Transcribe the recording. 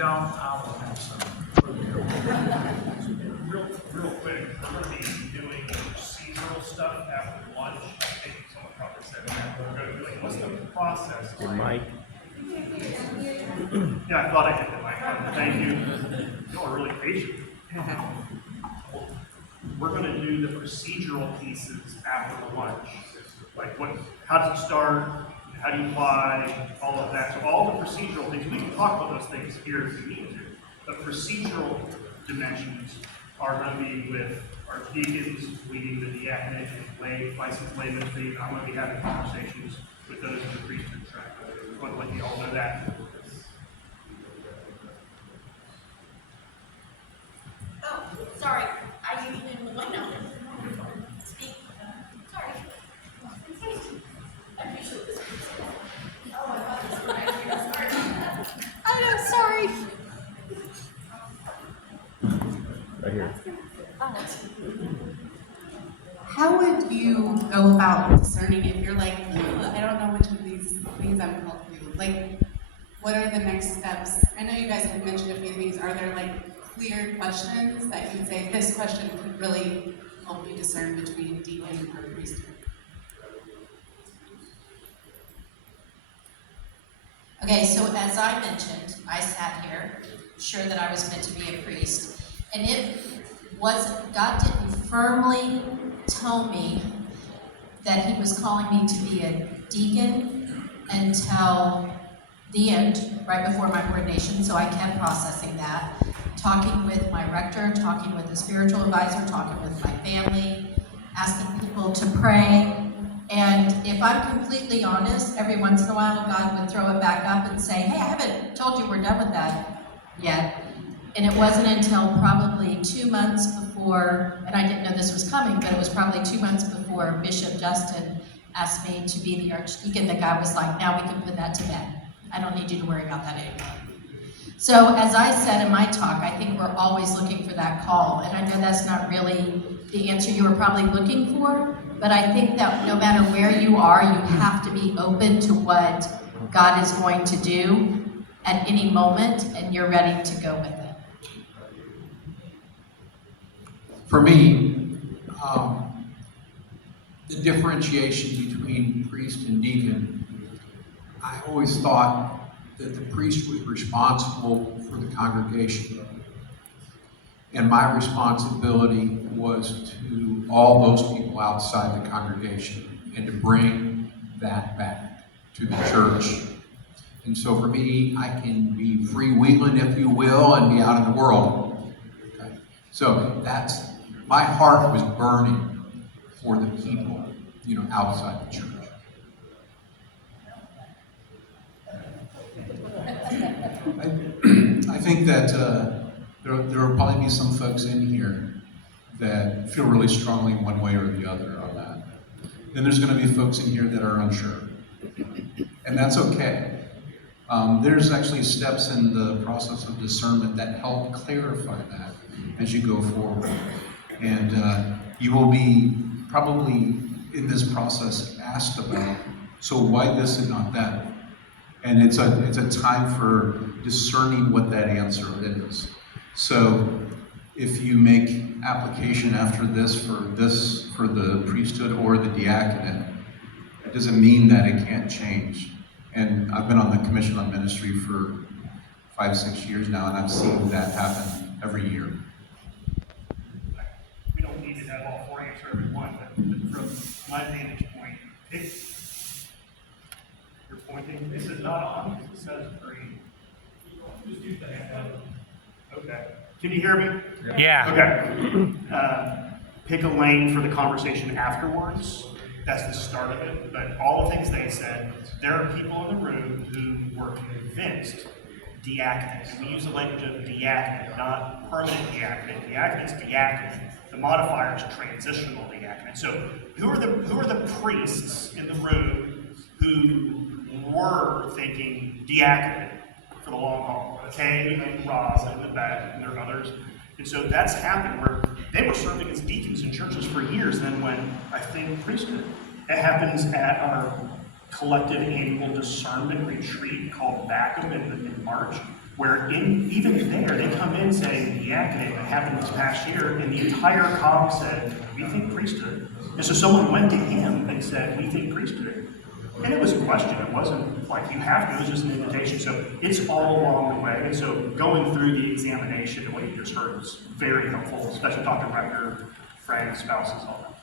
John, I will have some. Real quick, we're going to be doing procedural stuff after lunch. I think someone probably said that. We're going to be like, what's the process Your like? mic. Yeah, I thought I hit the mic. Thank you. Y'all are really patient. We're going to do the procedural pieces after the lunch. Like how does it start? How do you apply? All of that. So all the procedural things, we can talk about those things here if we need to. But procedural dimensions are going to be with our deacons leading the diaconate and lay, licensed lay ministry. I'm going to be having conversations with those in the priesthood track. I want to let you all know that. Oh, sorry. I didn't even look now. Speak. Sorry. I'm usually this person. Oh my God, this is what I hear. Sorry. I know, sorry. Right here. How would you go about discerning if you're like, I don't know which of these things I'm called to do? Like, what are the next steps? I know you guys have mentioned a few things. Are there like clear questions that you would say, this question could really help you discern between deacon or priesthood? Okay, so as I mentioned, I sat here, sure that I was meant to be a priest, and God didn't firmly tell me that he was calling me to be a deacon until the end, right before my ordination, so I kept processing that, talking with my rector, talking with the spiritual advisor, talking with my family, asking people to pray. And if I'm completely honest, every once in a while, God would throw it back up and say, hey, I haven't told you we're done with that yet. And it wasn't until probably 2 months before, and I didn't know this was coming, but it was probably 2 months before Bishop Justin asked me to be the archdeacon that God was like, now we can put that to bed. I don't need you to worry about that anymore. So as I said in my talk, I think we're always looking for that call. And I know that's not really the answer you were probably looking for, but I think that no matter where you are, you have to be open to what God is going to do at any moment, and you're ready to go with it. For me, the differentiation between priest and deacon, I always thought that the priest was responsible for the congregation. And my responsibility was to all those people outside the congregation and to bring that back to the church. And so for me, I can be freewheeling, if you will, and be out in the world. Okay? So my heart was burning for the people, outside the church. I think that there will probably be some folks in here that feel really strongly one way or the other on that. Then there's going to be folks in here that are unsure. And that's okay. There's actually steps in the process of discernment that help clarify that as you go forward. And you will be probably in this process asked about, so why this and not that? And it's a time for discerning what that answer is. So if you make application after this for the priesthood or the diaconate, it doesn't mean that it can't change. And I've been on the Commission on Ministry for 5-6 years now, and I've seen that happen every year. We don't need to have all four answer every one, but from my vantage point, you're pointing, this is not on, it says green. Okay. Can you hear me? Yeah. Okay. Pick a lane for the conversation afterwards. That's the start of it. But all the things they said, there are people in the room who were convinced diaconate. And we use the language of diaconate, not permanent diaconate. Diaconate's diaconate. The modifier is transitional diaconate. So who are the priests in the room who were thinking diaconate for the long haul? Kay and Roz in the back, and there are others. And so that's happened where they were serving as deacons in churches for years. And then when I think priesthood, it happens at our collective annual discernment retreat called Bacchum in March, even there, they come in saying, yeah, it happened this past year, and the entire COG said, we think priesthood. And so someone went to him and said, we think priesthood. And it was a question, it wasn't like you have to, it was just an invitation. So it's all along the way. And so going through the examination and what you just heard was very helpful, especially talking to rector, friends, spouses, all that.